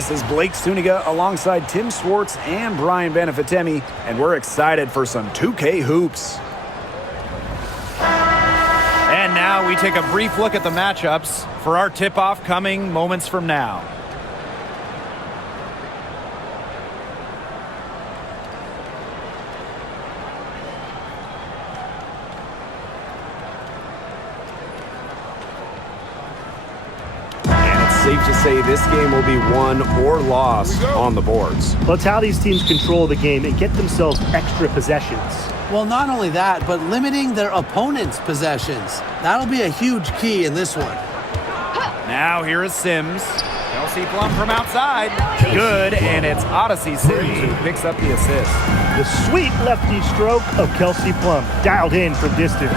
This is Blake Suniga alongside Tim Swartz and Brian Benefitemi, and we're excited for some 2K hoops. And now we take a brief look at the matchups for our tip-off coming moments from now. Safe to say this game will be won or lost on the boards. Well, it's how these teams control the game and get themselves extra possessions. Well, not only that, but limiting their opponent's possessions. That'll be a huge key in this one. Now here is Sims. Kelsey Plum from outside. Good, and it's Odyssey Sims who picks up the assist. The sweet lefty stroke of Kelsey Plum, dialed in from distance.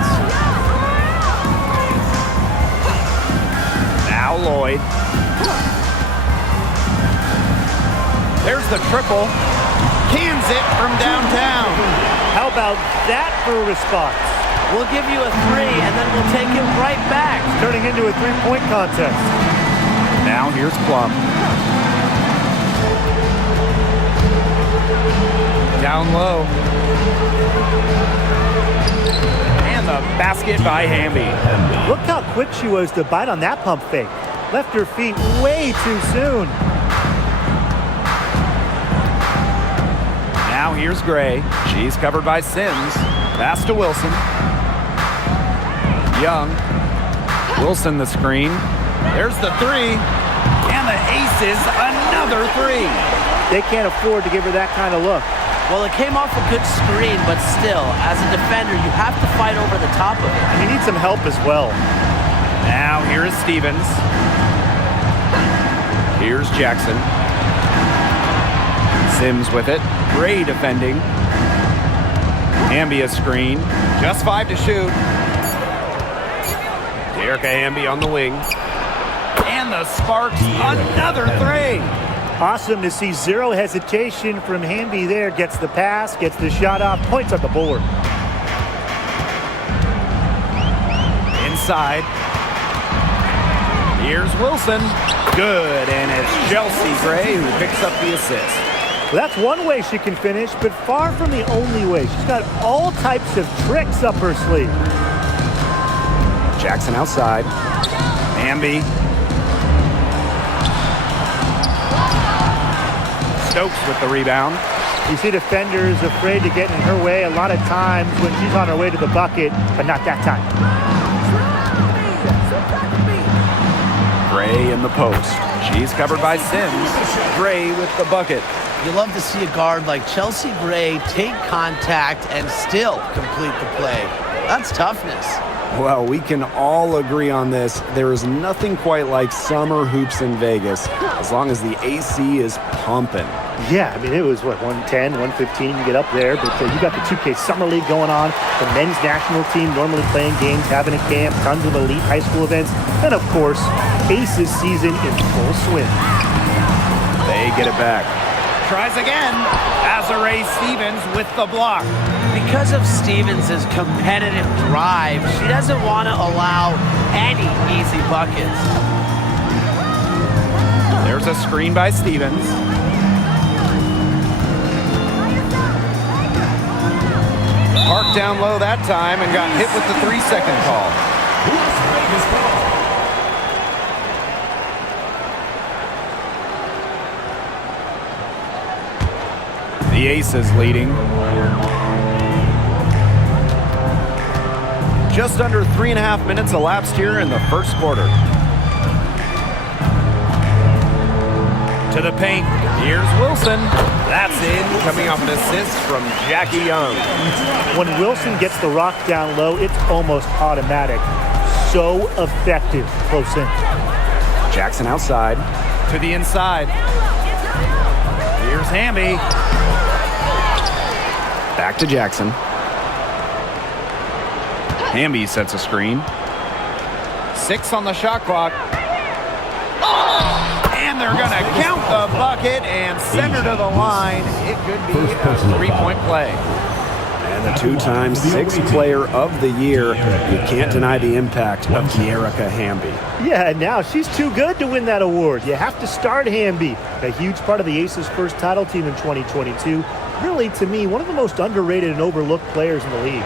Now Lloyd. There's the triple. Cans it from downtown. How about that for a response? We'll give you a three, and then we'll take it right back. It's turning into a three-point contest. Now here's Plum. Down low. And the basket by Hamby. Look how quick she was to bite on that pump fake. Left her feet way too soon. Now here's Gray. She's covered by Sims. Pass to Wilson. Young. Wilson the screen. There's the three. And the aces, another three. They can't afford to give her that kind of look. Well, it came off a good screen, but still, as a defender, you have to fight over the top of it. And you need some help as well. Now here is Stevens. Here's Jackson. Sims with it. Gray defending. Hamby a screen. Just 5 to shoot. Erica Hamby on the wing. And the Sparks, another three. Awesome to see zero hesitation from Hamby there. Gets the pass, gets the shot off, points on the board. Inside. Here's Wilson. Good, and it's Chelsea Gray who picks up the assist. Well, that's one way she can finish, but far from the only way. She's got all types of tricks up her sleeve. Jackson outside. Hamby. Stokes with the rebound. You see defenders afraid to get in her way a lot of times when she's on her way to the bucket, but not that time. Gray in the post. She's covered by Sims. Gray with the bucket. You love to see a guard like Chelsea Gray take contact and still complete the play. That's toughness. Well, we can all agree on this. There is nothing quite like summer hoops in Vegas, as long as the AC is pumping. Yeah, I mean, it was, 110, 115 to get up there, but you got the 2K Summer League going on, the men's national team normally playing games, having a camp, tons of elite high school events, and, of course, Aces season in full swing. They get it back. Tries again. Azarae Stevens with the block. Because of Stevens' competitive drive, she doesn't want to allow any easy buckets. There's a screen by Stevens. Parked down low that time and got hit with the 3-second call. The Aces leading. Just under 3.5 minutes elapsed here in the first quarter. To the paint. Here's Wilson. That's in, coming off an assist from Jackie Young. When Wilson gets the rock down low, it's almost automatic. So effective close in. Jackson outside. To the inside. Here's Hamby. Back to Jackson. Hamby sets a screen. 6 on the shot clock. And they're going to count the bucket and send her to the line. It could be a 3-point play. And the two-time sixth player of the year. You can't deny the impact of Erica Hamby. Yeah, and now she's too good to win that award. You have to start Hamby, a huge part of the Aces' first title team in 2022. Really, to me, one of the most underrated and overlooked players in the league.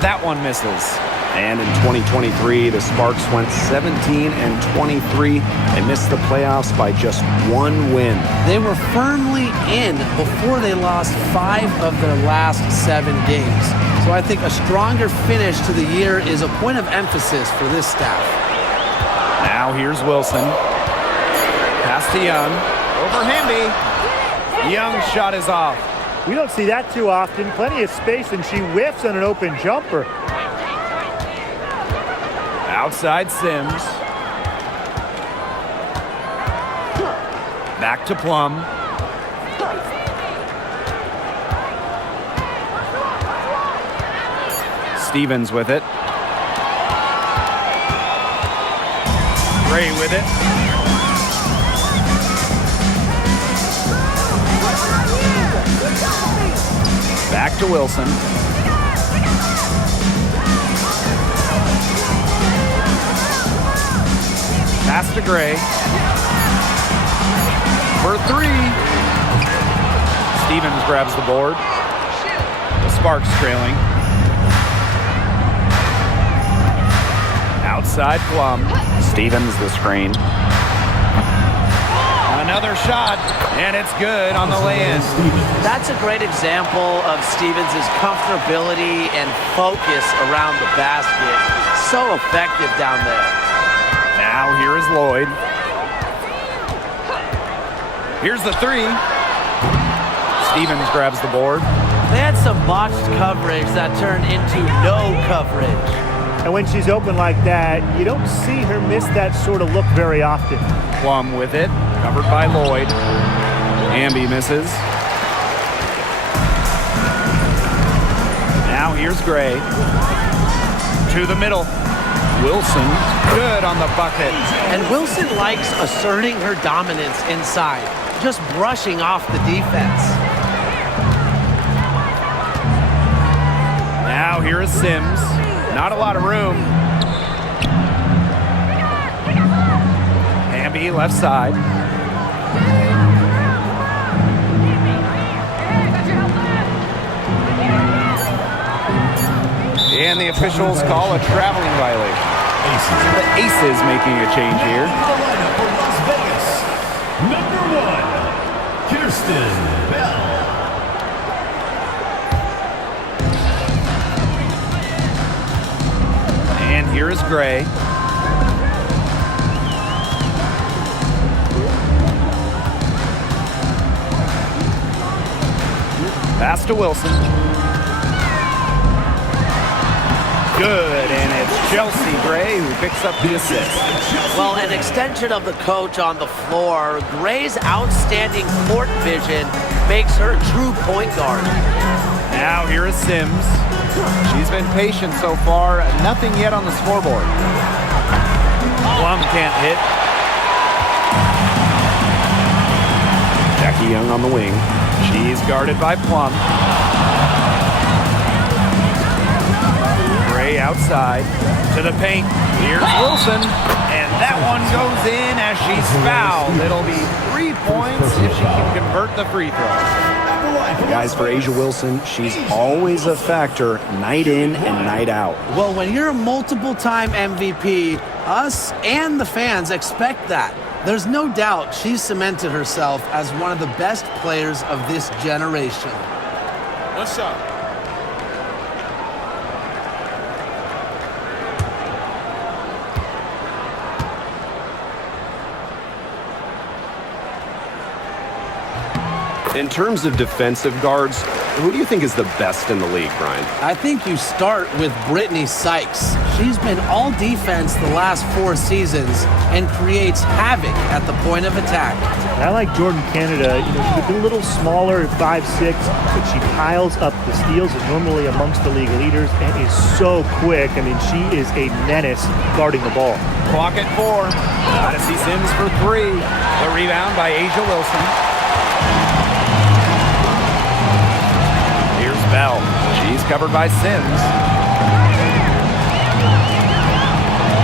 That one misses. And in 2023, the Sparks went 17-23. They missed the playoffs by just one win. They were firmly in before they lost 5 of their last 7 games. So I think a stronger finish to the year is a point of emphasis for this staff. Now here's Wilson. Pass to Young. Over Hamby. Young's shot is off. We don't see that too often. Plenty of space, and she whiffs on an open jumper. Outside Sims. Back to Plum. Stevens with it. Gray with it. Back to Wilson. Pass to Gray. For 3. Stevens grabs the board. The Sparks trailing. Outside Plum. Stevens the screen. Another shot, and it's good on the lay-in. That's a great example of Stevens' comfortability and focus around the basket. So effective down there. Now here is Lloyd. Here's the 3. Stevens grabs the board. They had some botched coverage that turned into no coverage. And when she's open like that, you don't see her miss that sort of look very often. Plum with it, covered by Lloyd. Hamby misses. Now here's Gray. To the middle. Wilson, good on the bucket. And Wilson likes asserting her dominance inside, just brushing off the defense. Now here is Sims. Not a lot of room. Hamby left side. And the officials call a traveling violation. The Aces making a change here. Number 1, Kirsten Bell. And here is Gray. Pass to Wilson. Good, and it's Chelsea Gray who picks up the assist. Well, an extension of the coach on the floor, Gray's outstanding court vision makes her a true point guard. Now here is Sims. She's been patient so far. Nothing yet on the scoreboard. Plum can't hit. Jackie Young on the wing. She's guarded by Plum. Gray outside to the paint. Here's Wilson. And that one goes in as she's fouled. It'll be 3 points if she can convert the free throw. Guys, for A'ja Wilson, she's always a factor night in and night out. Well, when you're a multiple-time MVP, us and the fans expect that. There's no doubt she's cemented herself as one of the best players of this generation. What's up? In terms of defensive guards, Who do you think is the best in the league, Brian? I think you start with Brittany Sykes. She's been all defense the last 4 seasons and creates havoc at the point of attack. And I like Jordan Canada. She's a little smaller at 5'6", but she piles up the steals, is normally amongst the league leaders, and is so quick. I mean, she is a menace guarding the ball. Clock at 4. Gotta see Sims for 3. The rebound by Asia Wilson. Here's Bell. She's covered by Sims.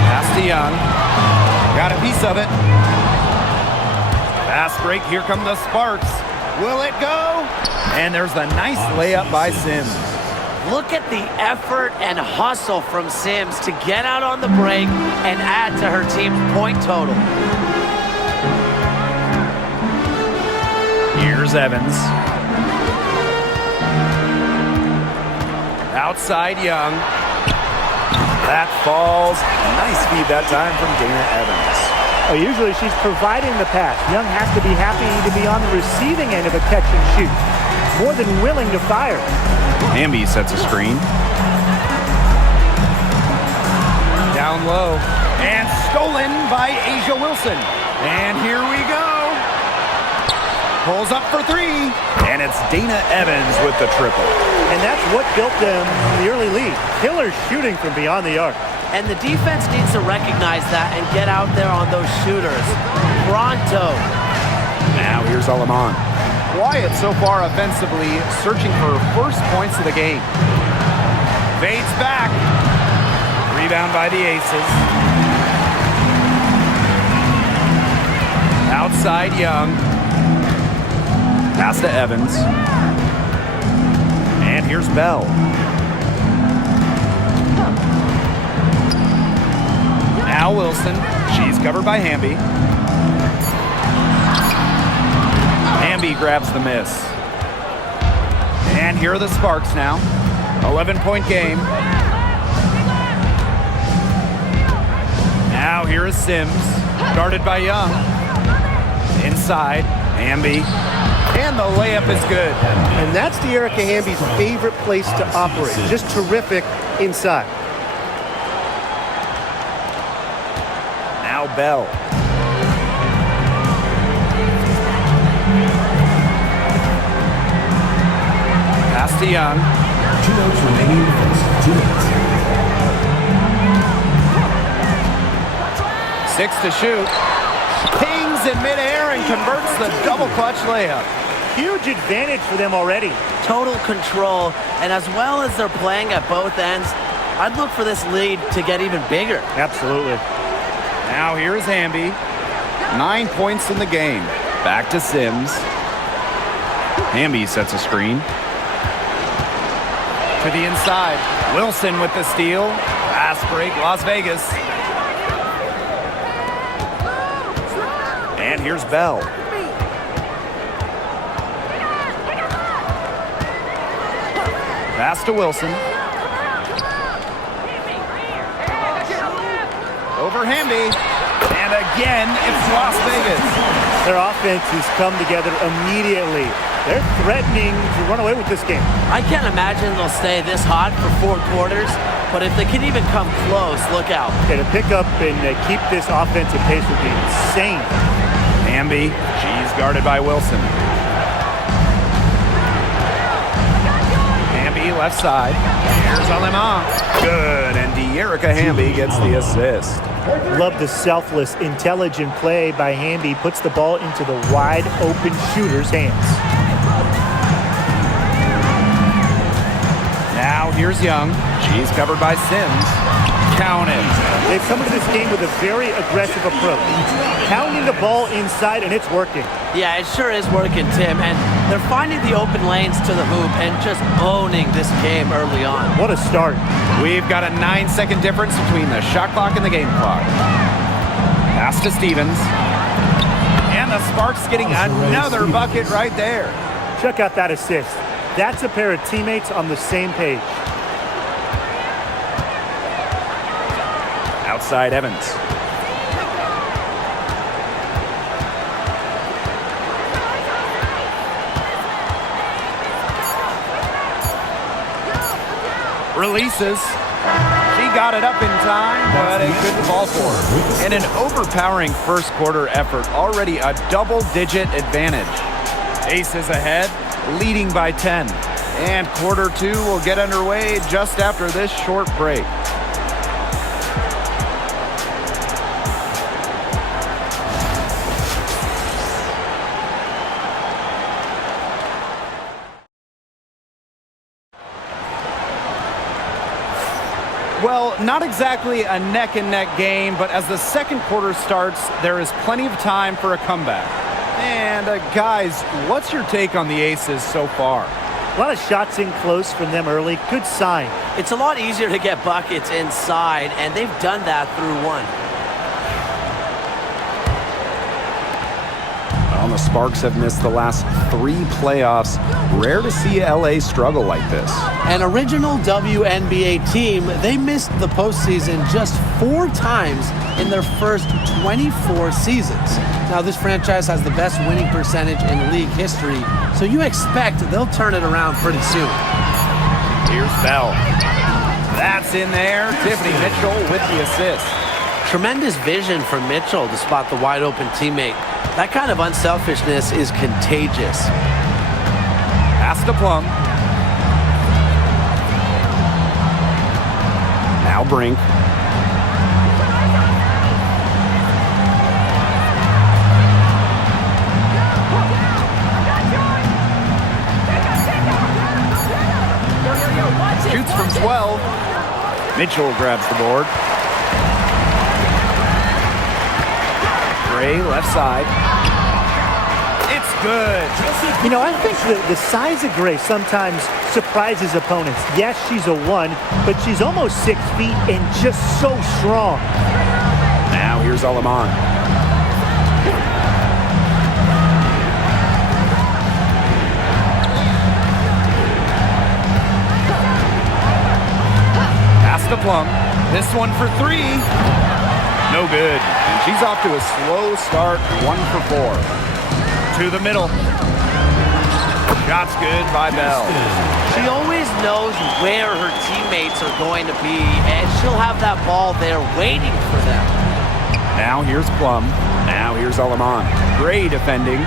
Pass to Young. Got a piece of it. Fast break. Here come the Sparks. Will it go? And there's a nice layup by Sims. Look at the effort and hustle from Sims to get out on the break and add to her team's point total. Here's Evans. Outside Young. That falls. Nice feed that time from Dana Evans. Usually she's providing the pass. Young has to be happy to be on the receiving end of a catch and shoot. More than willing to fire. Hamby sets a screen. Down low. And stolen by Asia Wilson. And here we go. Pulls up for 3. And it's Dana Evans with the triple. And that's what built them the early lead. Killer shooting from beyond the arc. And the defense needs to recognize that and get out there on those shooters. Pronto. Now here's Alaman. Quiet so far offensively, searching for first points of the game. Fades back. Rebound by the Aces. Outside Young. Pass to Evans. And here's Bell. Now Wilson. She's covered by Hamby. Hamby grabs the miss. And here are the Sparks now. 11-point game. Now here is Sims. Guarded by Young. Inside. Hamby. And the layup is good. And that's De'Erica Hamby's favorite place to operate. Just terrific inside. Now Bell. Pass to Young. 2 minutes remaining. 2 minutes. 6 to shoot. Pings in midair and converts the double clutch layup. Huge advantage for them already. Total control, and as well as they're playing at both ends, I'd look for this lead to get even bigger. Absolutely. Now here's Hamby. 9 points in the game. Back to Sims. Hamby sets a screen. To the inside. Wilson with the steal. Fast break, Las Vegas. And here's Bell. Pass to Wilson. Over Hamby. And again, it's Las Vegas. Their offense has come together immediately. They're threatening to run away with this game. I can't imagine they'll stay this hot for 4 quarters, but if they can even come close, look out. Yeah, to pick up and keep this offensive pace would be insane. Hamby, she's guarded by Wilson. Hamby left side. Here's Alema. Good, and De'Erica Hamby gets the assist. Love the selfless, intelligent play by Hamby. Puts the ball into the wide open shooter's hands. Now here's Young. She's covered by Sims. Count it. They've come into this game with a very aggressive approach. Pounding the ball inside, and it's working. Yeah, it sure is working, Tim, and they're finding the open lanes to the hoop and just owning this game early on. What a start. We've got a 9-second difference between the shot clock and the game clock. Pass to Stevens. And the Sparks getting another bucket right there. Check out that assist. That's a pair of teammates on the same page. Outside Evans. Releases. She got it up in time, but it couldn't fall for her. And an overpowering first quarter effort, already a double-digit advantage. Aces ahead, leading by 10. And quarter two will get underway just after this short break. Well, not exactly a neck-and-neck game, but as the second quarter starts, there is plenty of time for a comeback. And guys, what's your take on the Aces so far? A lot of shots in close from them early. Good sign. It's a lot easier to get buckets inside, and they've done that through one. Well, the Sparks have missed the last 3 playoffs. Rare to see LA struggle like this. An original WNBA team, they missed the postseason just 4 times in their first 24 seasons. Now, this franchise has the best winning percentage in league history, so you expect they'll turn it around pretty soon. Here's Bell. That's in there. Tiffany Mitchell with the assist. Tremendous vision from Mitchell to spot the wide-open teammate. That kind of unselfishness is contagious. Pass to Plum. Now Brink. Shoots from 12. Mitchell grabs the board. Gray, left side. It's good. You know, I think the size of Gray sometimes surprises opponents. Yes, she's a 1, but she's almost 6 feet and just so strong. Now here's Alaman. Pass to Plum. This one for 3. No good. And she's off to a slow start, 1 for 4. To the middle. Shot's good by Bell. She always knows where her teammates are going to be, and she'll have that ball there waiting for them. Now here's Plum. Now here's Alaman. Gray defending.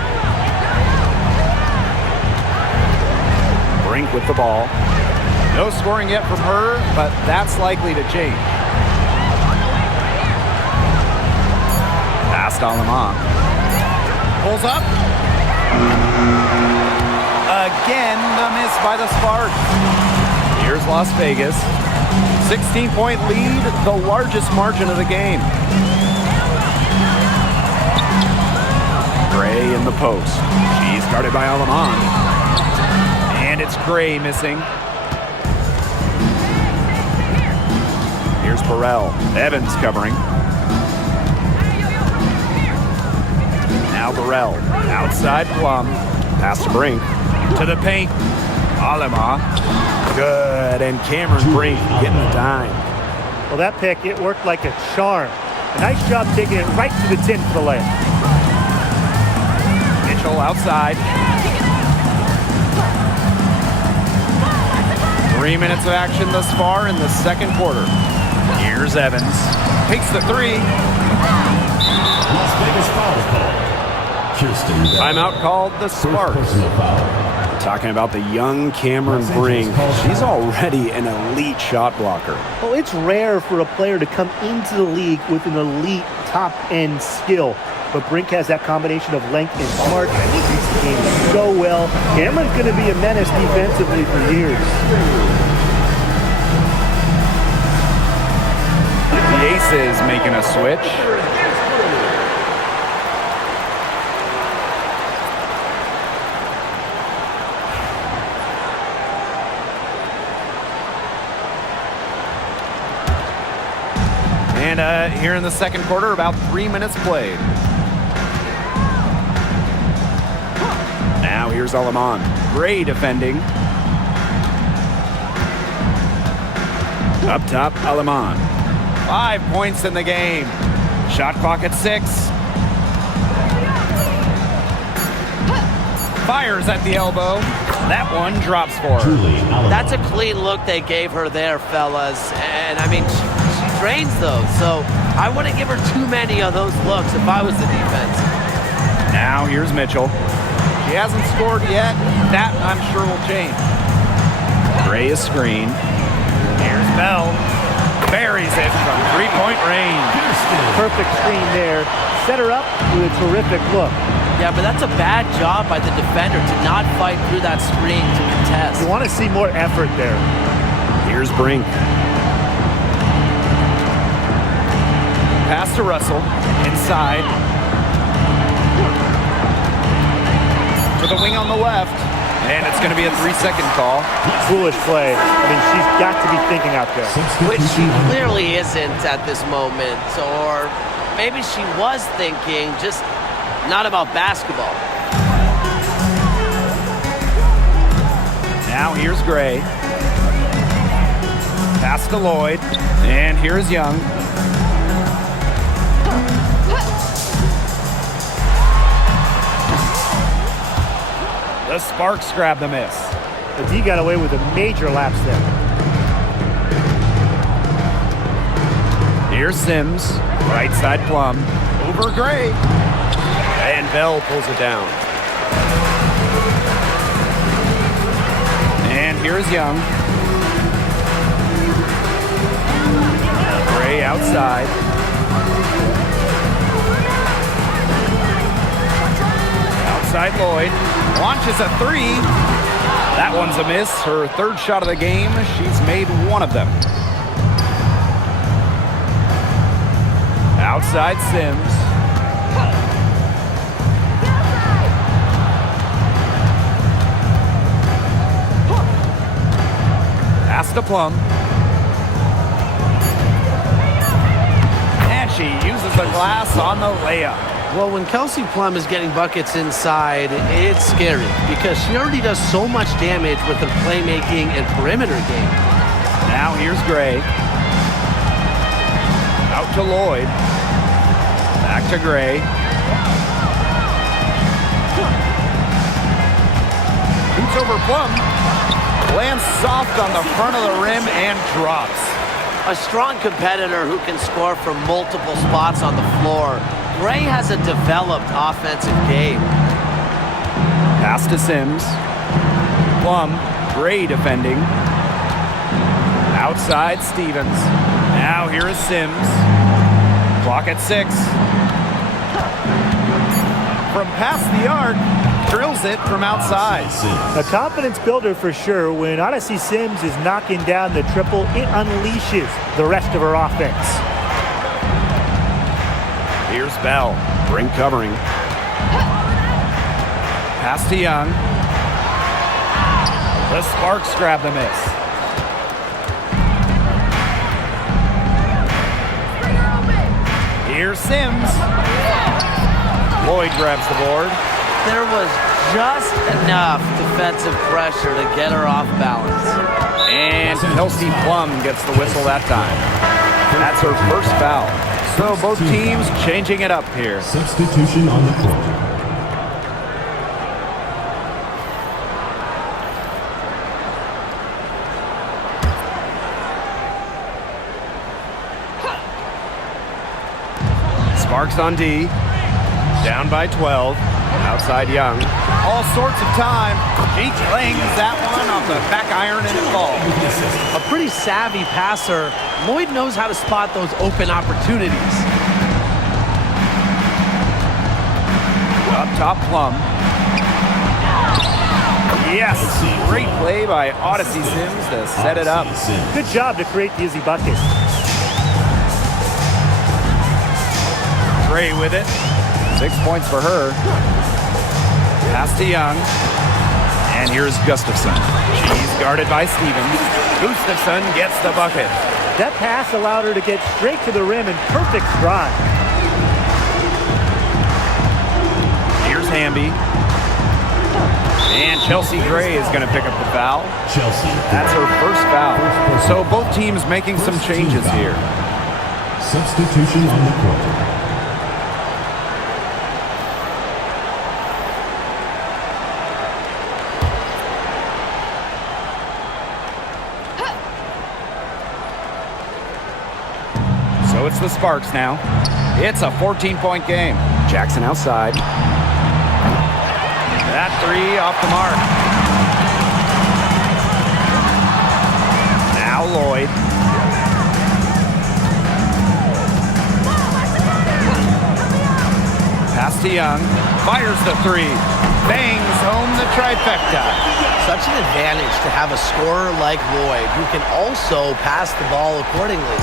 Brink with the ball. No scoring yet from her, but that's likely to change. Pass to Alaman. Pulls up. Again, the miss by the Sparks. Here's Las Vegas. 16-point lead, the largest margin of the game. Gray in the post. She's guarded by Alaman. And it's Gray missing. Here's Burrell. Evans covering. Now Burrell. Outside Plum. Pass to Brink. To the paint. Alema. Good. And Cameron Brink getting the dime. Well, that pick, it worked like a charm. A nice job taking it right to the 10 for the layup. Mitchell outside. 3 minutes of action thus far in the second quarter. Here's Evans. Takes the 3. Las Vegas foul call. Timeout called the Sparks. Talking about the young Cameron Brink. She's already an elite shot blocker. Well, it's rare for a player to come into the league with an elite top-end skill. But Brink has that combination of length and smart. I think he's game so well. Cameron's going to be a menace defensively for years. The Aces making a switch. And here in the second quarter, about 3 minutes played. Now here's Alaman. Gray defending. Up top, Alaman. 5 points in the game. Shot clock at 6. Fires at the elbow. That one drops for her. Julie Allen. That's a clean look they gave her there, fellas. And, I mean, she drains those. So I wouldn't give her too many of those looks if I was the defense. Now here's Mitchell. She hasn't scored yet. That, I'm sure, will change. Gray is screened. Here's Bell. Buries it from three-point range. Perfect screen there. Set her up with a terrific look. Yeah, but that's a bad job by the defender to not fight through that screen to contest. You want to see more effort there. Here's Brink. Pass to Russell. Inside. For the wing on the left. And it's going to be a 3-second call. Foolish play. I mean, she's got to be thinking out there. Which she clearly isn't at this moment. Or maybe she was thinking, just not about basketball. Now here's Gray. Pass to Lloyd. And here's Young. The Sparks grab the miss. The D got away with a major lapse there. Here's Sims. Right side Plum. Over Gray. And Bell pulls it down. And here's Young. Gray outside. Outside Lloyd. Launches a three. That one's a miss. Her third shot of the game. She's made one of them. Outside Sims. Pass to Plum. And she uses the glass on the layup. Well, when Kelsey Plum is getting buckets inside, it's scary because she already does so much damage with her playmaking and perimeter game. Now here's Gray. Out to Lloyd. Back to Gray. Shoots over Plum. Lands soft on the front of the rim and drops. A strong competitor who can score from multiple spots on the floor. Gray has a developed offensive game. Pass to Sims. Plum. Gray defending. Outside Stevens. Now here is Sims. Clock at 6. From past the arc, drills it from outside. A confidence builder for sure. When Odyssey Sims is knocking down the triple, it unleashes the rest of her offense. Here's Bell. Brink covering. Pass to Young. The Sparks grab the miss. Here's Sims. Lloyd grabs the board. There was just enough defensive pressure to get her off balance. And Kelsey Plum gets the whistle that time. That's her first foul. So both teams changing it up here. Substitution on the court. Sparks on D. Down by 12. Outside Young. All sorts of time. She clings that one off the back iron and it falls. A pretty savvy passer. Lloyd knows how to spot those open opportunities. Up top Plum. Yes, great play by Odyssey Sims to set it up. Good job to create the easy bucket. Gray with it. 6 points for her. Pass to Young. And here's Gustafson. She's guarded by Stevens. Gustafson gets the bucket. That pass allowed her to get straight to the rim in perfect stride. Here's Hamby. And Chelsea Gray is going to pick up the foul. Chelsea. That's her first foul. So both teams making some changes here. Substitution on the court. the Sparks now. It's a 14-point game. Jackson outside. That three off the mark. Now Lloyd. Pass to Young. Fires the three. Bangs home the trifecta. Such an advantage to have a scorer like Lloyd who can also pass the ball accordingly.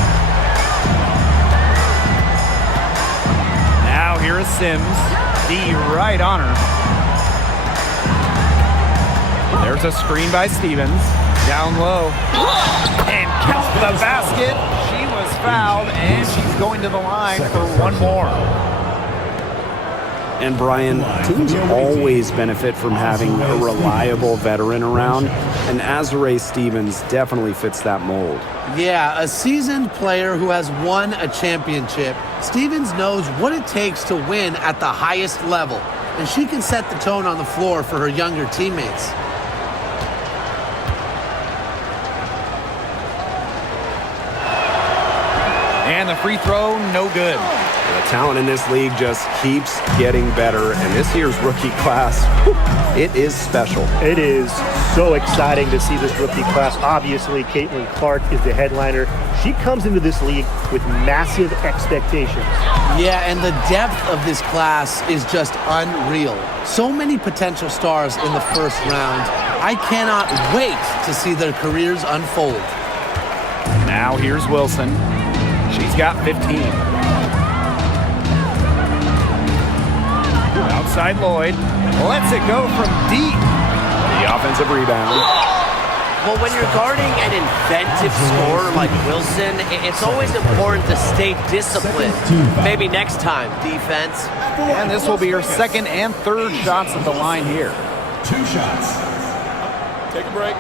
Now here is Sims. D right on her. There's a screen by Stevens. Down low. And count the basket. She was fouled, and she's going to the line for one more. And Brian, teams always benefit from having a reliable veteran around, and Azure Stevens definitely fits that mold. Yeah, a seasoned player who has won a championship. Stevens knows what it takes to win at the highest level, and she can set the tone on the floor for her younger teammates. And the free throw, no good. The talent in this league just keeps getting better, and this year's rookie class, it is special. It is so exciting to see this rookie class. Obviously, Caitlin Clark is the headliner. She comes into this league with massive expectations. Yeah, and the depth of this class is just unreal. So many potential stars in the first round. I cannot wait to see their careers unfold. Now here's Wilson. She's got 15. Outside Lloyd. Lets it go from deep. The offensive rebound. Well, when you're guarding an inventive scorer like Wilson, it's always important to stay disciplined. Maybe next time, defense. And this will be her second and third shots at the line here. 2 shots. Take a break.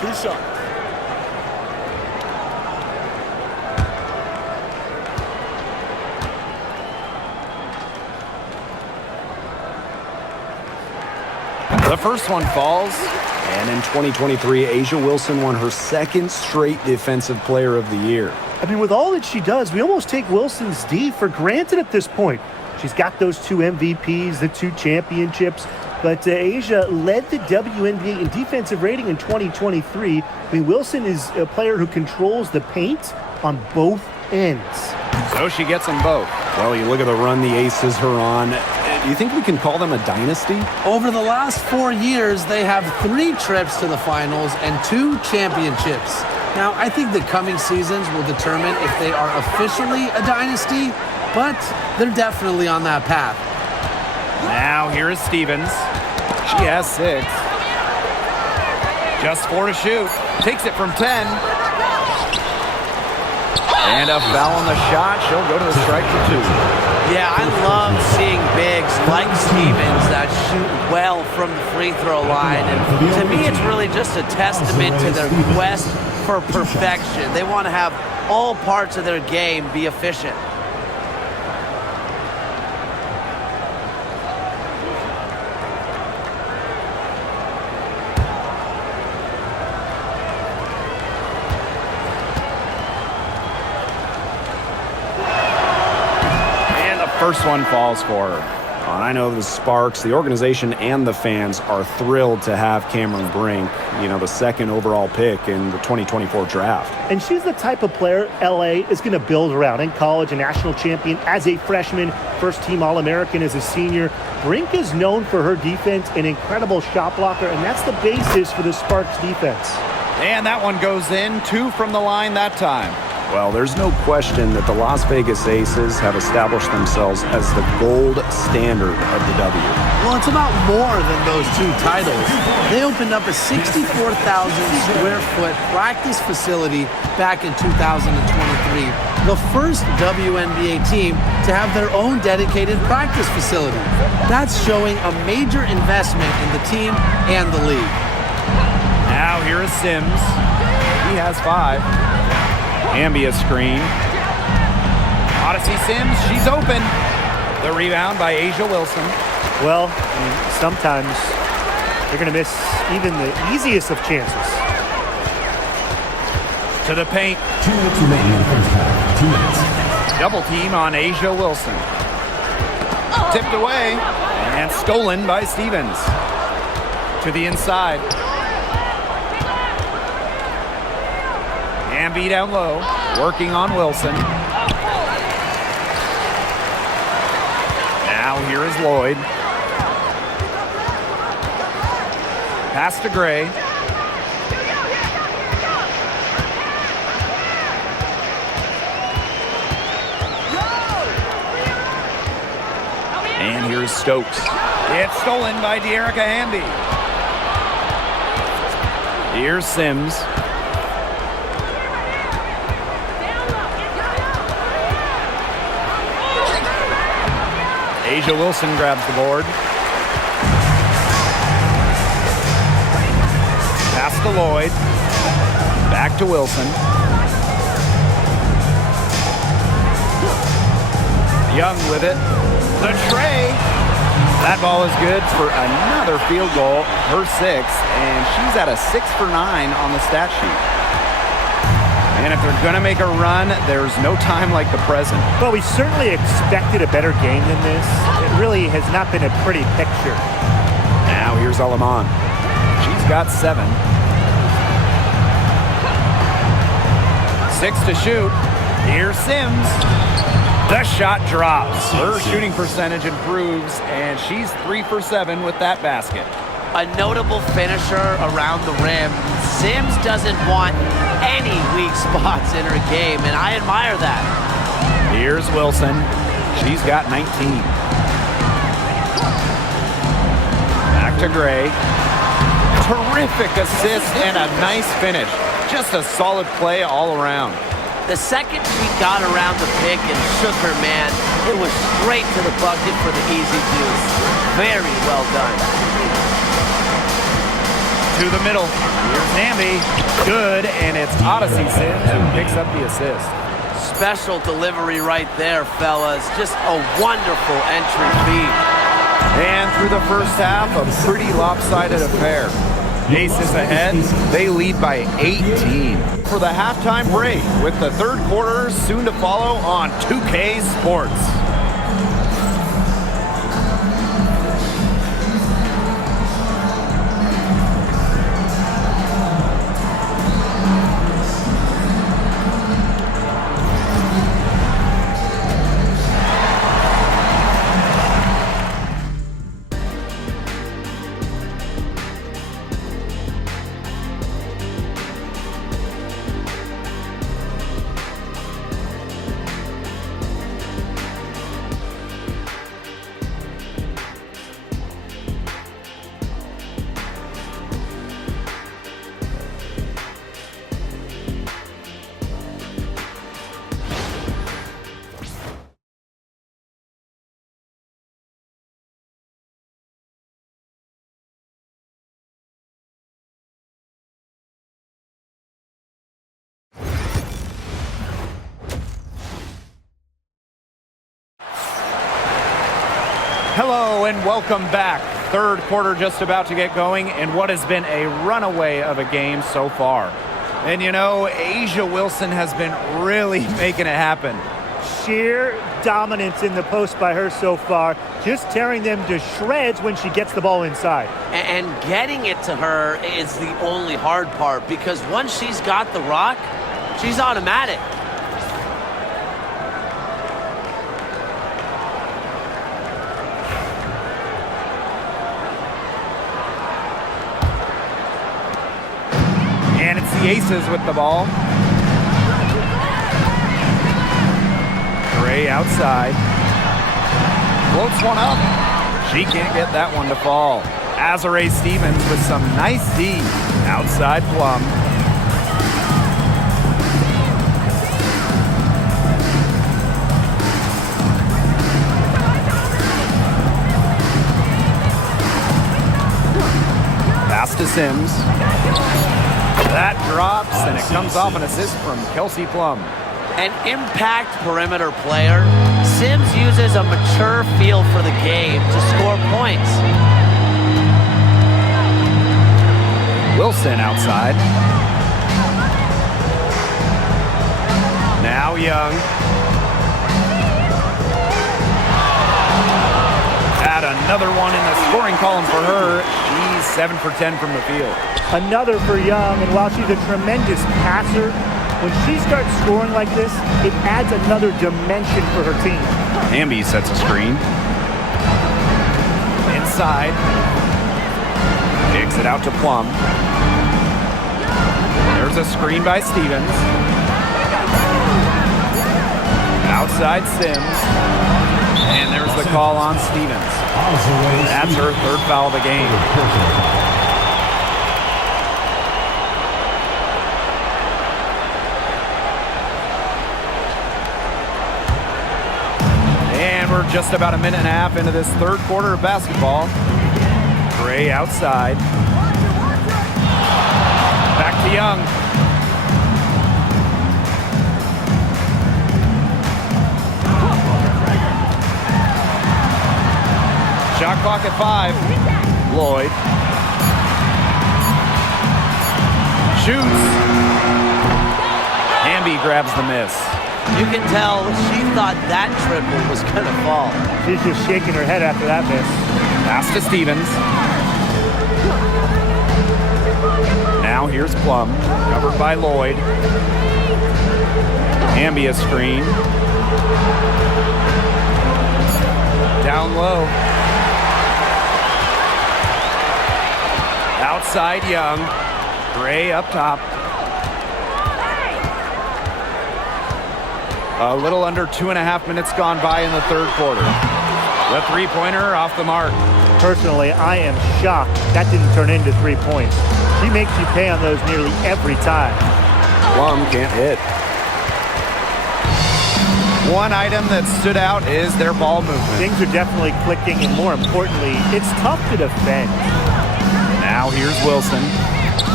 2 shots. The first one falls. And in 2023, A'ja Wilson won her second straight Defensive Player of the Year. I mean, with all that she does, we almost take Wilson's D for granted at this point. She's got those 2 MVPs, the 2 championships, but A'ja led the WNBA in defensive rating in 2023. I mean, Wilson is a player who controls the paint on both ends. So she gets them both. Well, you look at the run the Aces are on. Do you think we can call them a dynasty? Over the last 4 years, they have 3 trips to the finals and 2 championships. Now, I think the coming seasons will determine if they are officially a dynasty, but they're definitely on that path. Now here is Stevens. She has 6. Just 4 to shoot. Takes it from 10. And a foul on the shot. She'll go to the strike for 2. Yeah, I love seeing bigs like Stevens that shoot well from the free throw line. And to me, it's really just a testament to their quest for perfection. They want to have all parts of their game be efficient. First one falls for her. And I know the Sparks, the organization, and the fans are thrilled to have Cameron Brink, the second overall pick in the 2024 draft. And she's the type of player LA is going to build around. In college, a national champion as a freshman, first-team All-American as a senior. Brink is known for her defense, an incredible shot blocker, and that's the basis for the Sparks defense. And that one goes in. 2 from the line that time. Well, there's no question that the Las Vegas Aces have established themselves as the gold standard of the W. Well, it's about more than those 2 titles. They opened up a 64,000 square foot practice facility back in 2023. The first WNBA team to have their own dedicated practice facility. That's showing a major investment in the team and the league. Now here is Sims. He has 5. Ambia screen. Odyssey Sims, she's open. The rebound by A'ja Wilson. Well, sometimes you're going to miss even the easiest of chances. To the paint. 2 minutes remaining in the first half. 2 minutes. Double team on Asia Wilson. Tipped away and stolen by Stevens. To the inside. Amby down low, working on Wilson. Now here is Lloyd. Pass to Gray. And here's Stokes. It's stolen by De'Erica Hamby. Here's Sims. Asia Wilson grabs the board. Pass to Lloyd. Back to Wilson. Young with it. The tray. That ball is good for another field goal, her 6th, and she's at a 6 for 9 on the stat sheet. And if they're going to make a run, there's no time like the present. Well, we certainly expected a better game than this. It really has not been a pretty picture. Now here's Alaman. She's got 7. 6 to shoot. Here's Sims. The shot drops. Her shooting percentage improves, and she's 3 for 7 with that basket. A notable finisher around the rim. Sims doesn't want any weak spots in her game, and I admire that. Here's Wilson. She's got 19. Back to Gray. Terrific assist and a nice finish. Just a solid play all around. The second she got around the pick and shook her man, it was straight to the bucket for the easy deuce. Very well done. To the middle. Here's Namby. Good, and it's Odyssey Sims who picks up the assist. Special delivery right there, fellas. Just a wonderful entry feed. And through the first half, a pretty lopsided affair. Aces ahead. They lead by 18 for the halftime break, with the third quarter soon to follow on 2K Sports. Hello and welcome back. Third quarter just about to get going in what has been a runaway of a game so far. And you know, Asia Wilson has been really making it happen. Sheer dominance in the post by her so far, just tearing them to shreds when she gets the ball inside. And getting it to her is the only hard part, because once she's got the rock, she's automatic. And it's the Aces with the ball. Gray outside. Floats one up. She can't get that one to fall. Azare Stevens with some nice D. Outside Plum. Pass to Sims. That drops, and it comes off an assist from Kelsey Plum. An impact perimeter player, Sims uses a mature feel for the game to score points. Wilson outside. Now Young. Add another one in the scoring column for her. She's 7 for 10 from the field. Another for Young, and while she's a tremendous passer, when she starts scoring like this, it adds another dimension for her team. Hamby sets a screen. Inside. Kicks it out to Plum. There's a screen by Stevens. Outside Sims. And there's the call on Stevens. That's her third foul of the game. And we're just about a minute and a half into this third quarter of basketball. Gray outside. Back to Young. Shot clock at 5. Lloyd. Shoots. Hamby grabs the miss. You can tell she thought that triple was going to fall. She's just shaking her head after that miss. Pass to Stevens. Now here's Plum, covered by Lloyd. Hamby a screen. Down low. Outside Young. Gray up top. A little under 2.5 minutes gone by in the third quarter. The three-pointer off the mark. Personally, I am shocked that didn't turn into 3 points. She makes you pay on those nearly every time. Plum can't hit. One item that stood out is their ball movement. Things are definitely clicking, and more importantly, it's tough to defend. Now here's Wilson.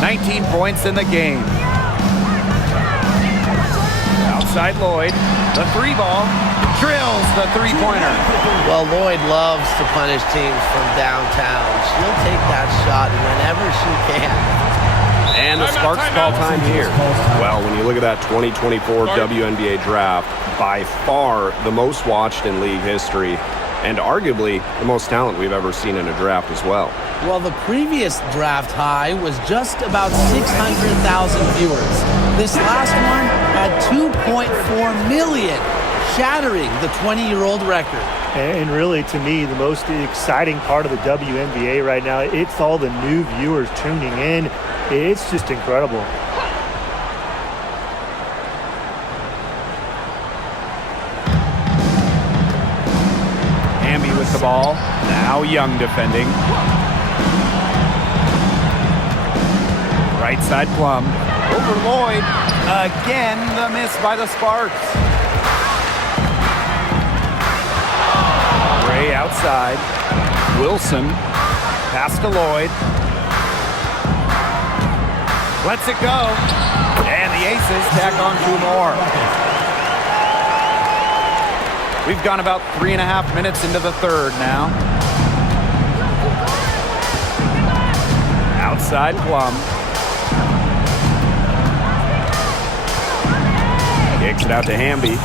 19 points in the game. Outside Lloyd. The three ball. Drills the three-pointer. Well, Lloyd loves to punish teams from downtown. She'll take that shot whenever she can. And the Sparks call time here. Well, when you look at that 2024 WNBA draft, by far the most watched in league history, and arguably the most talent we've ever seen in a draft as well. Well, the previous draft high was just about 600,000 viewers. This last one had 2.4 million, shattering the 20-year-old record. And really, to me, the most exciting part of the WNBA right now, it's all the new viewers tuning in. It's just incredible. Hamby with the ball. Now Young defending. Right side Plum. Over Lloyd. Again, the miss by the Sparks. Gray outside. Wilson. Pass to Lloyd. Lets it go. And the Aces tack on 2 more. We've gone about 3.5 minutes into the third now. Outside Plum. Kicks it out to Hamby.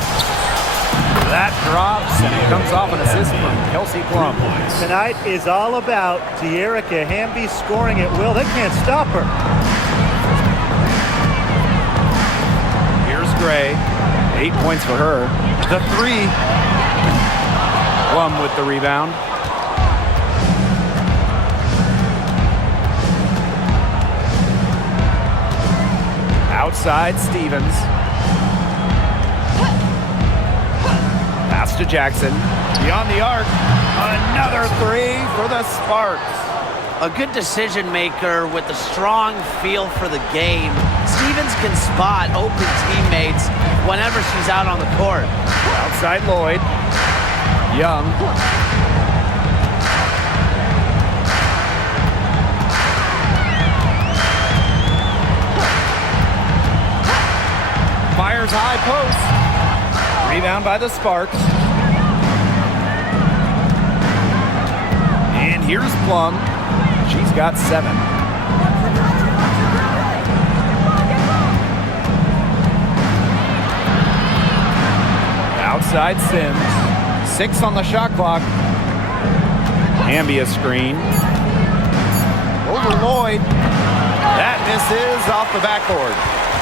That drops, and it comes off an assist from Kelsey Plum. Tonight is all about De'Erica Hamby scoring at will. They can't stop her. Here's Gray. 8 points for her. The three. Plum with the rebound. Outside Stevens. Pass to Jackson. Beyond the arc. Another three for the Sparks. A good decision maker with a strong feel for the game. Stevens can spot open teammates whenever she's out on the court. Outside Lloyd. Young. Fires high post. Rebound by the Sparks. And here's Plum. She's got 7. Outside Sims. 6 on the shot clock. Hamby a screen. Over Lloyd. That misses off the backboard.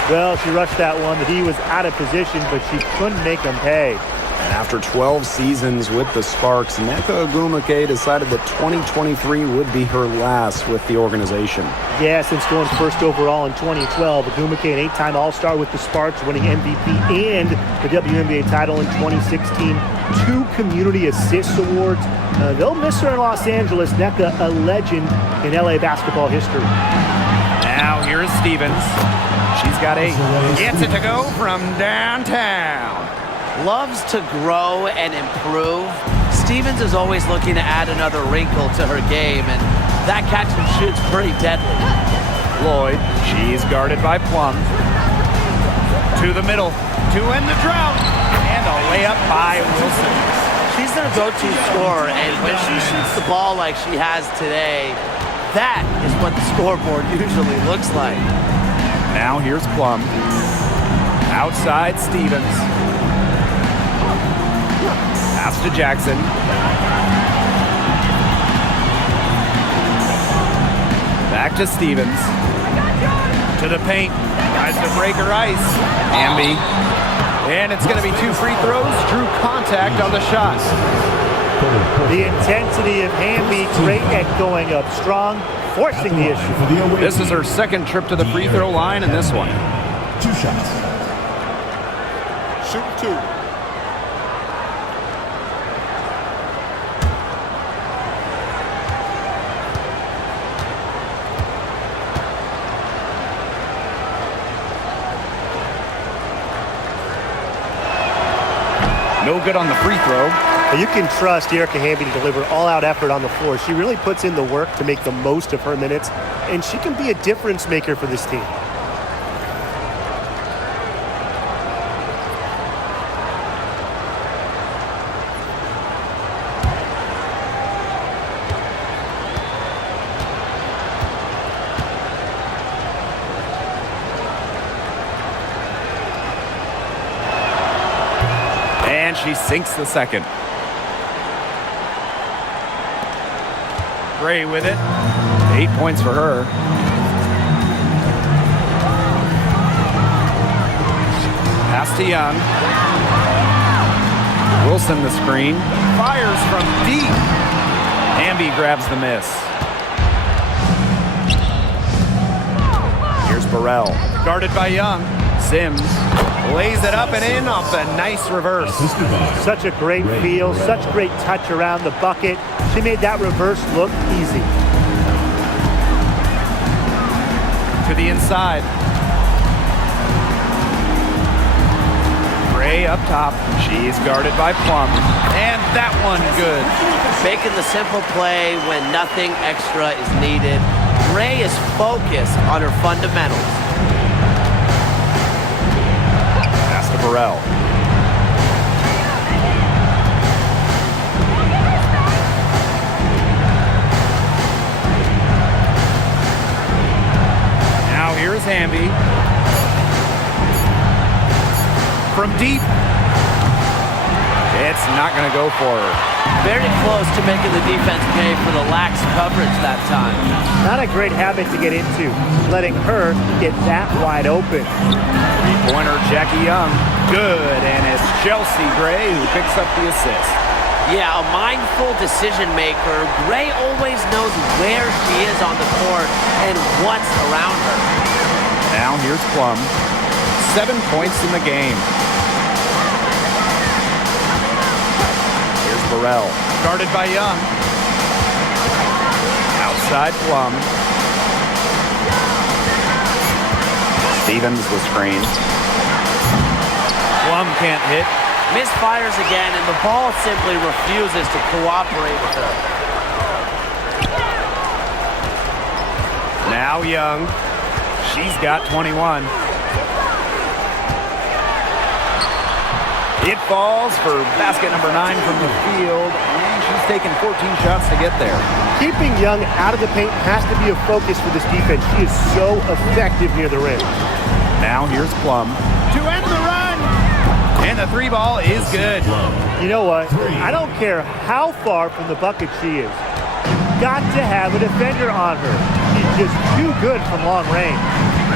Well, she rushed that one. The D was out of position, but she couldn't make him pay. And after 12 seasons with the Sparks, Nneka Ogwumike decided that 2023 would be her last with the organization. Yeah, since going first overall in 2012, Ogwumike, an 8-time All-Star with the Sparks, winning MVP and the WNBA title in 2016. 2 Community Assist Awards. They'll miss her in Los Angeles. Nneka, a legend in LA basketball history. Now here is Stevens. She's got 8. Gets it to go from downtown. Loves to grow and improve. Stevens is always looking to add another wrinkle to her game, and that catch and shoot's pretty deadly. Lloyd, she's guarded by Plum. To the middle, to end the drought, and a layup by Wilson. She's their go-to scorer, and when she shoots the ball like she has today, that is what the scoreboard usually looks like. Now here's Plum. Outside Stevens. Pass to Jackson. Back to Stevens. To the paint. Tries to break her ice. Hamby. And it's going to be 2 free throws. Drew contact on the shot. The intensity of Hamby, great at going up strong, forcing the issue. This is her second trip to the free throw line in this one. 2 shots. Shoot 2. No good on the free throw. You can trust Erica Hamby to deliver all-out effort on the floor. She really puts in the work to make the most of her minutes, and she can be a difference maker for this team. And she sinks the second. Gray with it. 8 points for her. Pass to Young. Wilson the screen. Fires from deep. Hamby grabs the miss. Here's Burrell. Guarded by Young. Sims lays it up and in off a nice reverse. Such a great feel, such great touch around the bucket. She made that reverse look easy. To the inside. Gray up top. She's guarded by Plum. And that one good. Making the simple play when nothing extra is needed. Gray is focused on her fundamentals. Pass to Burrell. Now here's Hamby. From deep. It's not going to go for her. Very close to making the defense pay for the lax coverage that time. Not a great habit to get into, letting her get that wide open. Three-pointer, Jackie Young. Good, and it's Chelsea Gray who picks up the assist. Yeah, a mindful decision maker. Gray always knows where she is on the court and what's around her. Now here's Plum. 7 points in the game. Here's Burrell. Guarded by Young. Outside Plum. Stevens the screen. Plum can't hit. Misfires again, and the ball simply refuses to cooperate with her. Now Young. She's got 21. It falls for basket number 9 from the field, and she's taken 14 shots to get there. Keeping Young out of the paint has to be a focus for this defense. She is so effective near the rim. Now here's Plum. To end the run! And the three ball is good. You know what? I don't care how far from the bucket she is. You've got to have a defender on her. She's just too good from long range.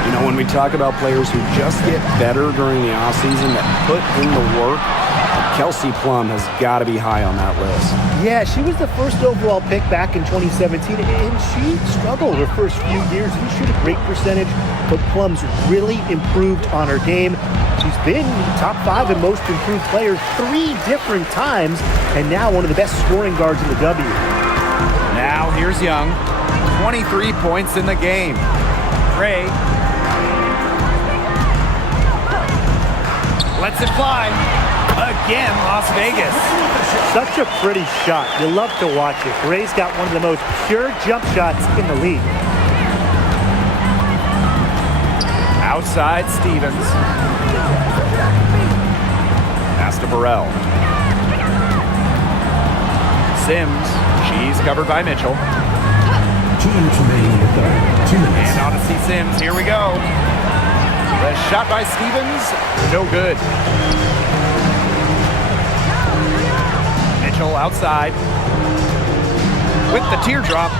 You know, when we talk about players who just get better during the offseason, that put in the work, Kelsey Plum has got to be high on that list. Yeah, she was the first overall pick back in 2017, and she struggled her first few years. Didn't shoot a great percentage, but Plum's really improved on her game. She's been top 5 in most improved players 3 different times, and now one of the best scoring guards in the W. Now here's Young. 23 points in the game. Gray lets it fly. Again, Las Vegas. Such a pretty shot. You love to watch it. Gray's got one of the most pure jump shots in the league. Outside Stevens. Pass to Burrell. Sims. She's covered by Mitchell. 2 minutes remaining in the third. 2 minutes. And Odyssey Sims. Here we go. The shot by Stevens. No good. Mitchell outside. With the teardrop.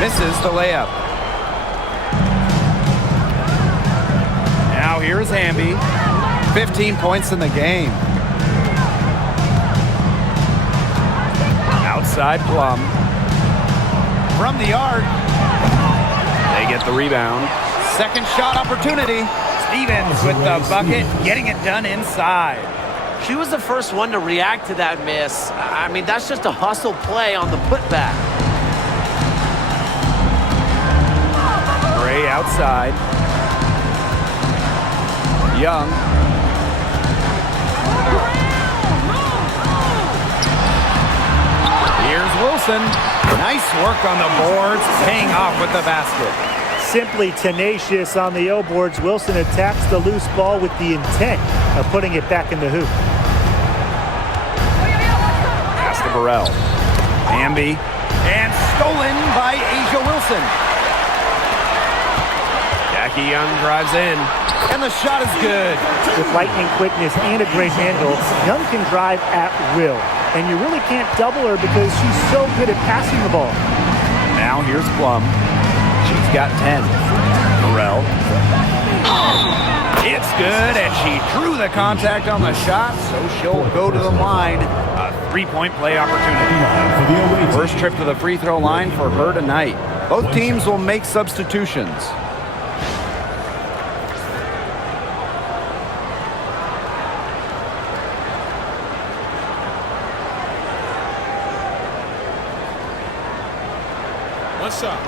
Misses the layup. Now here's Hamby. 15 points in the game. Outside Plum. From the arc. They get the rebound. Second shot opportunity. Stevens with the bucket, getting it done inside. She was the first one to react to that miss. I mean, that's just a hustle play on the putback. Gray outside. Young. Here's Wilson. Nice work on the boards, paying off with the basket. Simply tenacious on the O-boards. Wilson attacks the loose ball with the intent of putting it back in the hoop. Pass to Burrell. Hamby. And stolen by Asia Wilson. Jackie Young drives in. And the shot is good. With lightning quickness and a great handle, Young can drive at will. And you really can't double her because she's so good at passing the ball. Now here's Plum. She's got 10. Burrell. It's good, and she drew the contact on the shot, so she'll go to the line. A 3-point play opportunity. First trip to the free throw line for her tonight. Both teams will make substitutions. One shot.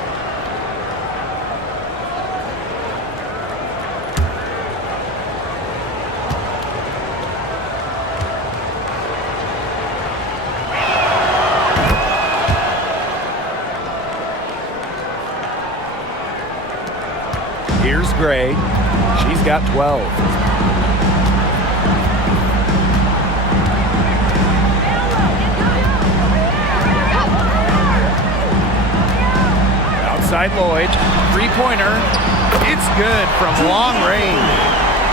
Here's Gray. She's got 12. Outside Lloyd. 3-pointer. It's good from long range.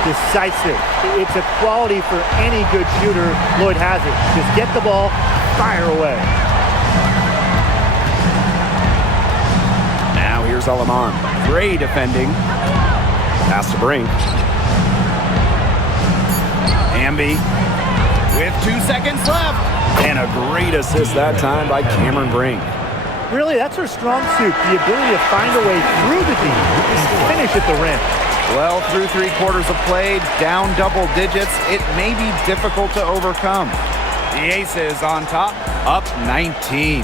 Decisive. It's a quality for any good shooter. Lloyd has it. Just get the ball, fire away. Now here's Alaman. Gray defending. Pass to Brink. Hamby with 2 seconds left. And a great assist that time by Cameron Brink. Really, that's her strong suit, the ability to find a way through the D and finish at the rim. Well, through 3 quarters of play, down double digits, it may be difficult to overcome. The Aces on top, up 19.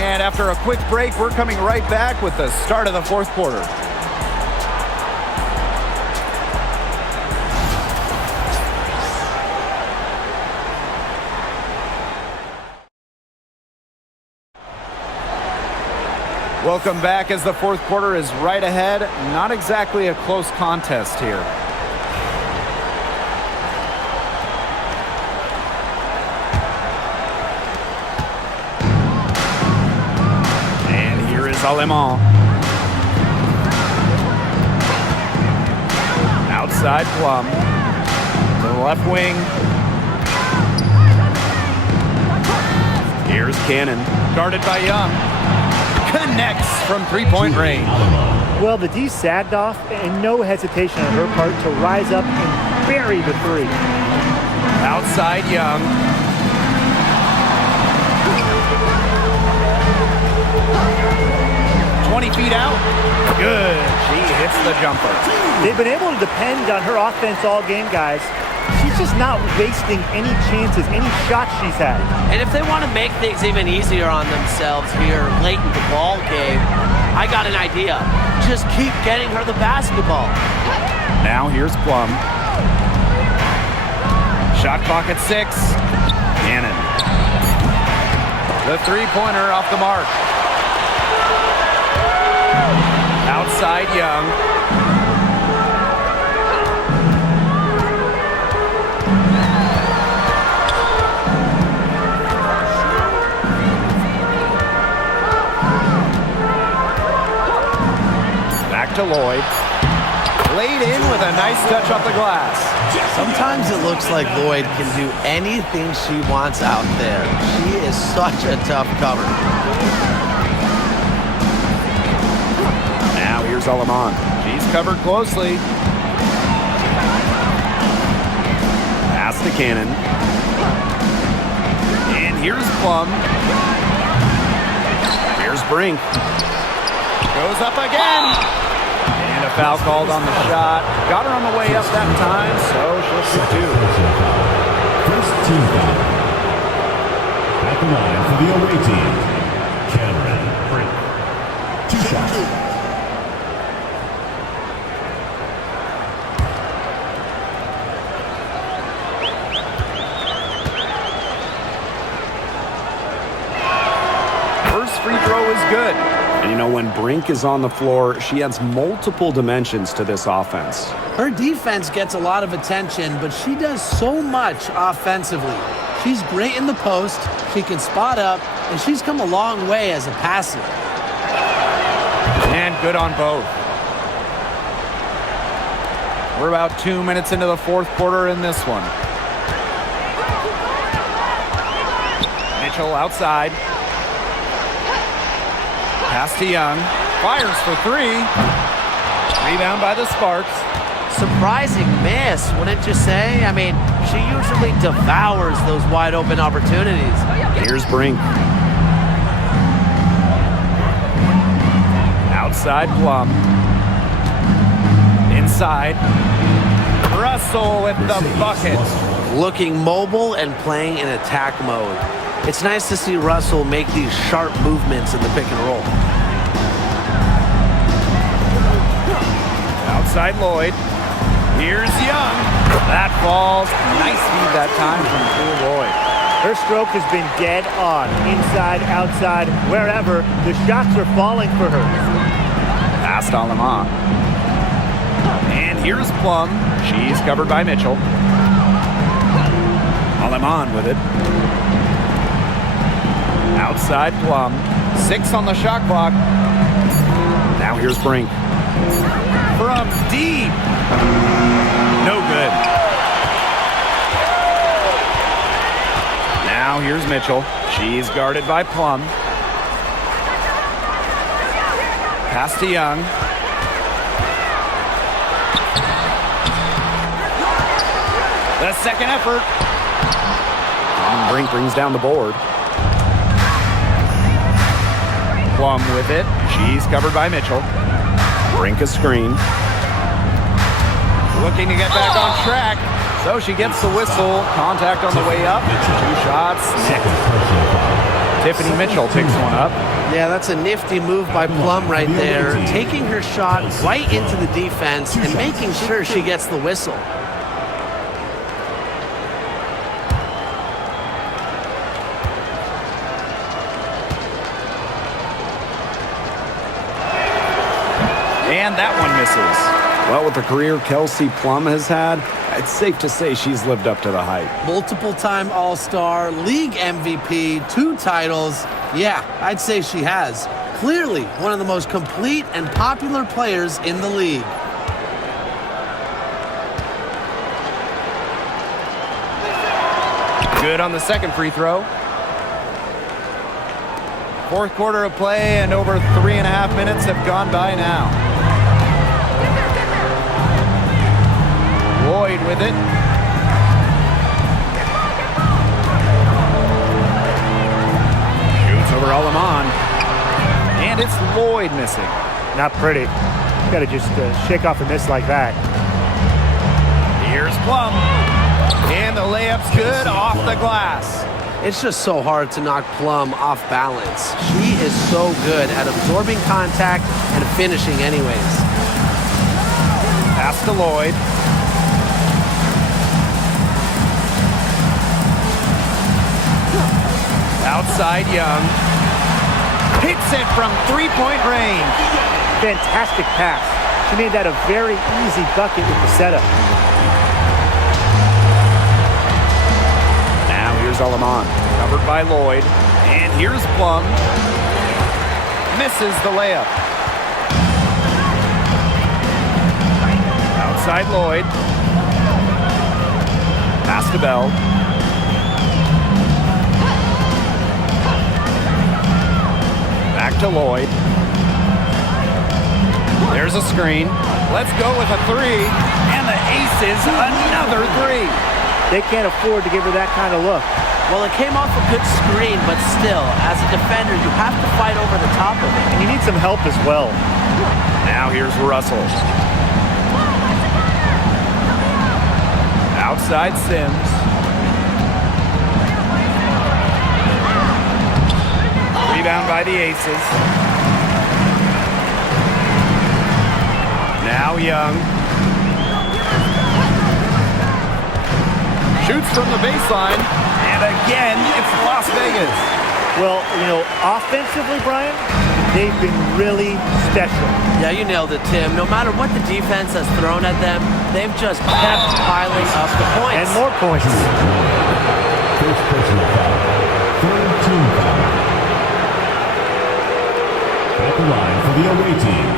And after a quick break, we're coming right back with the start of the fourth quarter. Welcome back as the fourth quarter is right ahead. Not exactly a close contest here. And here is Alemán. Outside Plum. To the left wing. Cannon. Guarded by Young. Connects from three-point range. Well, the D sagged off, and no hesitation on her part to rise up and bury the three. Outside Young. "20 feet out. Good. She hits the jumper. They've been able to depend on her offense all game, guys. She's just not wasting any chances, any shots she's had. And if they want to make things even easier on themselves here late in the ball game, I got an idea. Just keep getting her the basketball. Now here's Plum. Shot clock at 6. Cannon. The three-pointer off the mark. Outside Young. Back to Lloyd. Laid in with a nice touch off the glass. Sometimes it looks like Lloyd can do anything she wants out there. She is such a tough cover. Now here's Alaman. She's covered closely. Pass to Cannon. And here's Plum. Here's Brink. Goes up again. And a foul called on the shot. Got her on the way up that time, so she'll shoot 2. First team foul. At the line for the away team, Cameron Brink. 2 shots. First free throw is good. And you know, when Brink is on the floor, she adds multiple dimensions to this offense. Her defense gets a lot of attention, but she does so much offensively. She's great in the post, she can spot up, and she's come a long way as a passer. And good on both. We're about 2 minutes into the fourth quarter in this one. Mitchell outside. Pass to Young. Fires for 3. Rebound by the Sparks. Surprising miss, wouldn't you say? I mean, she usually devours those wide open opportunities. Here's Brink. Outside Plum. Inside. Russell with the bucket. Looking mobile and playing in attack mode. It's nice to see Russell make these sharp movements in the pick and roll. Outside Lloyd. Here's Young. That falls. Nice feed that time from Drew Lloyd. Her stroke has been dead on. Inside, outside, wherever. The shots are falling for her. Past Alaman. And here's Plum. She's covered by Mitchell. Alaman with it. Outside Plum. 6 on the shot clock. Now here's Brink. From deep. No good. Now here's Mitchell. She's guarded by Plum. Pass to Young. The second effort. And Brink brings down the board. Plum with it. She's covered by Mitchell. Brink a screen. Looking to get back on track. So she gets the whistle. Contact on the way up. 2 shots. Tiffany Mitchell picks one up. Yeah, that's a nifty move by Plum right there. Taking her shot right into the defense and making sure she gets the whistle. And that one misses. Well, with the career Kelsey Plum has had, it's safe to say she's lived up to the hype. Multiple-time All-Star, league MVP, 2 titles. Yeah, I'd say she has. Clearly one of the most complete and popular players in the league. Good on the second free throw. Fourth quarter of play, and over 3.5 minutes have gone by now. Lloyd with it. Shoots over Alaman. And it's Lloyd missing. Not pretty. You got to just shake off a miss like that. Here's Plum. And the layup's good off the glass. It's just so hard to knock Plum off balance. She is so good at absorbing contact and finishing anyways. Pass to Lloyd. Outside Young. Hits it from three-point range. Fantastic pass. She made that a very easy bucket with the setup. Now here's Alaman. Covered by Lloyd. And here's Plum. Misses the layup. Outside Lloyd. Pass to Bell. Back to Lloyd. There's a screen. Let's go with a three. And the aces, another three. They can't afford to give her that kind of look. Well, it came off a good screen, but still, as a defender, you have to fight over the top of it. And you need some help as well. Now here's Russell. Outside Sims. Rebound by the Aces. Now Young. Shoots from the baseline. And again, it's Las Vegas. Well, you know, offensively, Brian, they've been really special. Yeah, you nailed it, Tim. No matter what the defense has thrown at them, they've just kept piling up the points. And more points. First personal foul. Third team foul. At the line for the away team,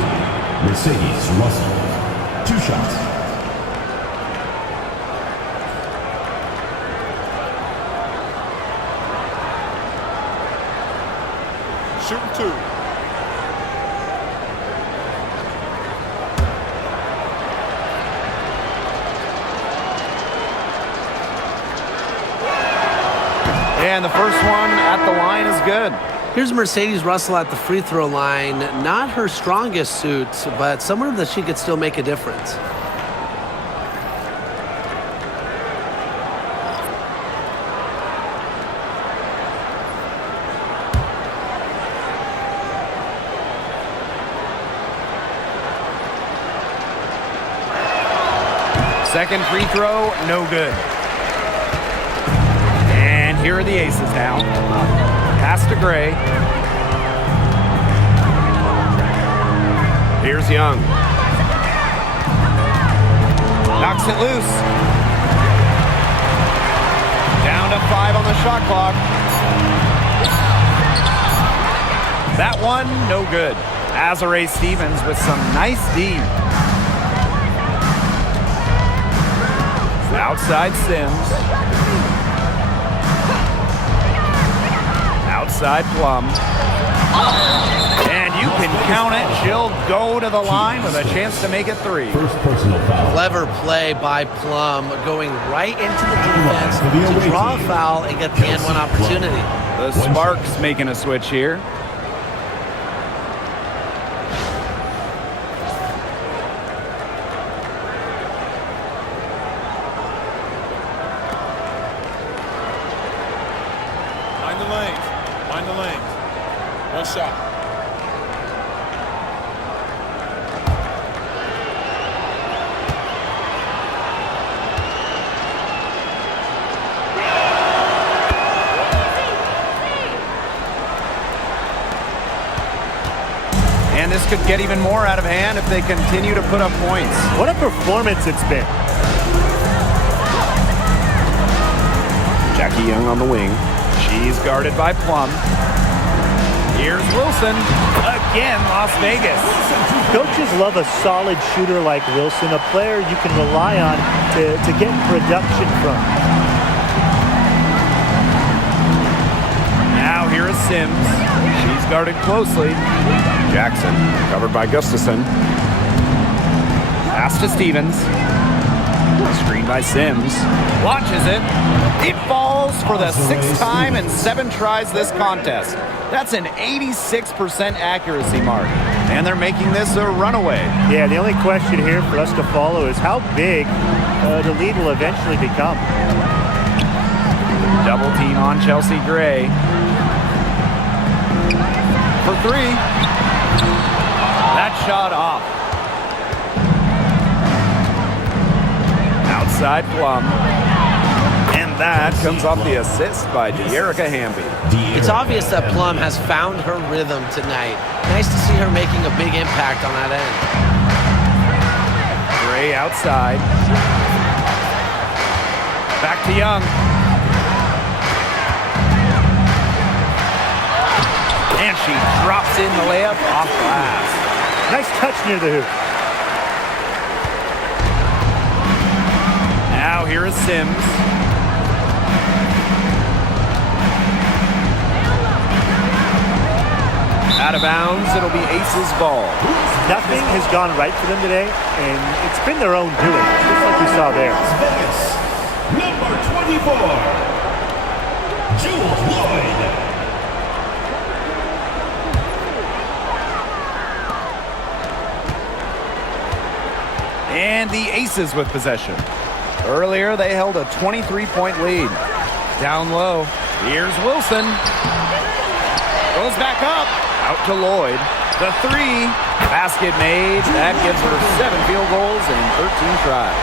Mercedes Russell. 2 shots. Shooting 2. And the first one at the line is good. Here's Mercedes Russell at the free throw line. Not her strongest suit, but somewhere that she could still make a difference. Second free throw, no good. And here are the Aces now. Pass to Gray. Here's Young. Knocks it loose. Down to 5 on the shot clock. That one, no good. Azare Stevens with some nice D. Outside Sims. Outside Plum. And you can count it. She'll go to the line with a chance to make it 3. First personal foul. Clever play by Plum, going right into the defense to draw a foul and get the N1 opportunity. The Sparks making a switch here. Find the lanes. 1 shot. And this could get even more out of hand if they continue to put up points. What a performance it's been. Jackie Young on the wing. She's guarded by Plum. Here's Wilson. Again, Las Vegas. Coaches love a solid shooter like Wilson, a player you can rely on to get production from. Now here is Sims. She's guarded closely. Jackson covered by Gustafson. Pass to Stevens. Screen by Sims. Launches it. It falls for the 6th time in 7 tries this contest. That's an 86% accuracy mark. And they're making this a runaway. Yeah, the only question here for us to follow is how big the lead will eventually become. Double team on Chelsea Gray. For 3. That shot off. Outside Plum. And that comes off the assist by De'Erica Hamby. It's obvious that Plum has found her rhythm tonight. Nice to see her making a big impact on that end. Gray outside. Back to Young. And she drops in the layup off glass. Nice touch near the hoop. Now here is Sims. Out of bounds, it'll be Aces ball. Nothing has gone right for them today, and it's been their own doing, just like we saw there. Number 24, Jules Lloyd. And the Aces with possession. Earlier, they held a 23-point lead. Down low. Here's Wilson. Goes back up. Out to Lloyd. The 3. Basket made. That gives her 7 field goals and 13 tries.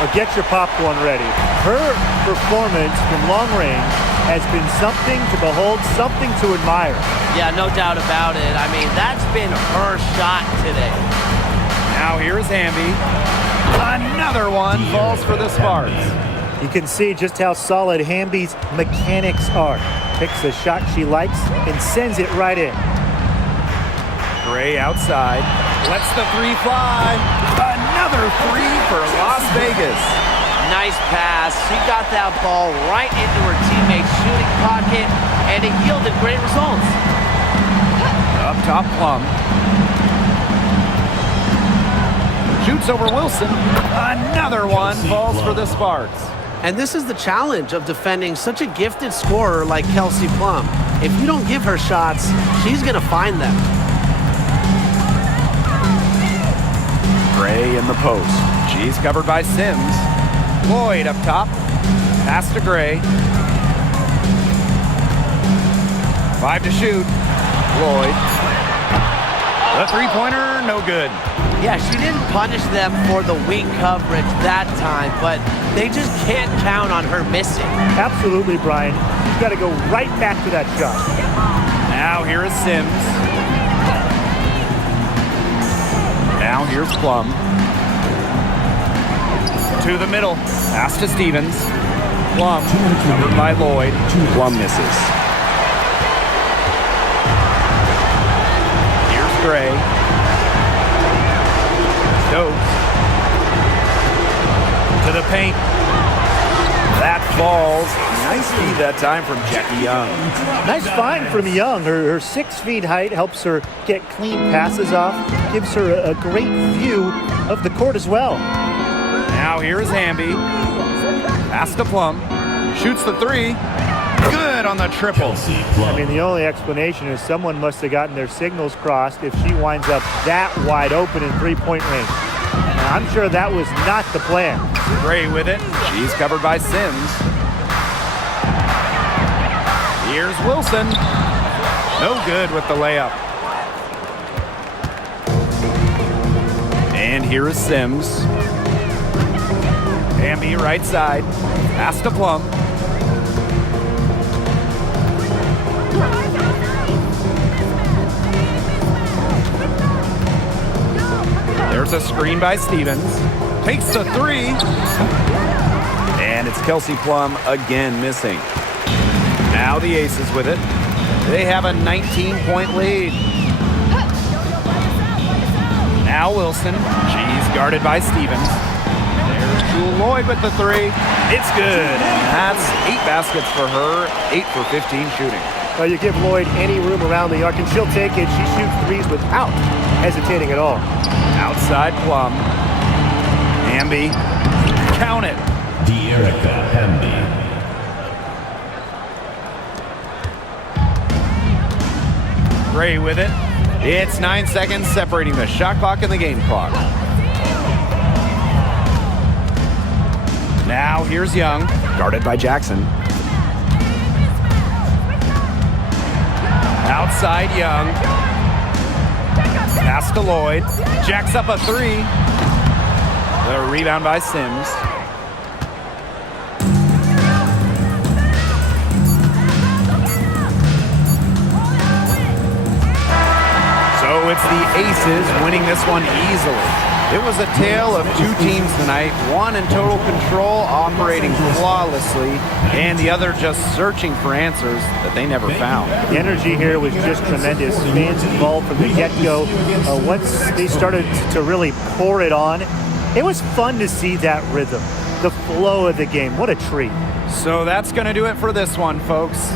Well, get your popcorn ready. Her performance from long range has been something to behold, something to admire. Yeah, no doubt about it. I mean, that's been her shot today. Now here is Hamby. Another one falls for the Sparks. You can see just how solid Hamby's mechanics are. Picks a shot she likes and sends it right in. Gray outside. Lets the 3 fly. Another 3 for Las Vegas. Nice pass. She got that ball right into her teammate's shooting pocket, and it yielded great results. Up top, Plum. Shoots over Wilson. Another one falls for the Sparks. And this is the challenge of defending such a gifted scorer like Kelsey Plum. If you don't give her shots, she's going to find them. Gray in the post. She's covered by Sims. Lloyd up top. Pass to Gray. 5 to shoot. Lloyd. The 3-pointer, no good. Yeah, she didn't punish them for the weak coverage that time, but they just can't count on her missing. Absolutely, Brian. You've got to go right back to that shot. Now here is Sims. Now here's Plum. To the middle. Pass to Stevens. Plum covered by Lloyd. Plum misses. Here's Gray. Stokes. To the paint. That falls. Nice feed that time from Jackie Young. Nice find from Young. Her 6 feet height helps her get clean passes off. Gives her a great view of the court as well. Now here is Hamby. Pass to Plum. Shoots the 3. Good on the triple. I mean, the only explanation is someone must have gotten their signals crossed if she winds up that wide open in 3-point range. Now, I'm sure that was not the plan. Gray with it. She's covered by Sims. Here's Wilson. No good with the layup. And here is Sims. Hamby right side. Pass to Plum. There's a screen by Stevens. Takes the 3. And it's Kelsey Plum again missing. Now the Aces with it. They have a 19-point lead. Now Wilson. She's guarded by Stevens. There's Jewel Lloyd with the 3. It's good. And that's 8 baskets for her. 8 for 15 shooting. You give Lloyd any room around the arc, and she'll take it. She shoots threes without hesitating at all. Outside Plum. Hamby. Count it. De'Erica Hamby. Gray with it. It's 9 seconds separating the shot clock and the game clock. Now here's Young, guarded by Jackson. Outside Young. Pass to Lloyd. Jacks up a three. The rebound by Sims. So it's the Aces winning this one easily. It was a tale of two teams tonight, one in total control, operating flawlessly, and the other just searching for answers that they never found. The energy here was just tremendous. Fans involved from the get-go. Once they started to really pour it on, it was fun to see that rhythm, the flow of the game. What a treat. So that's going to do it for this one, folks.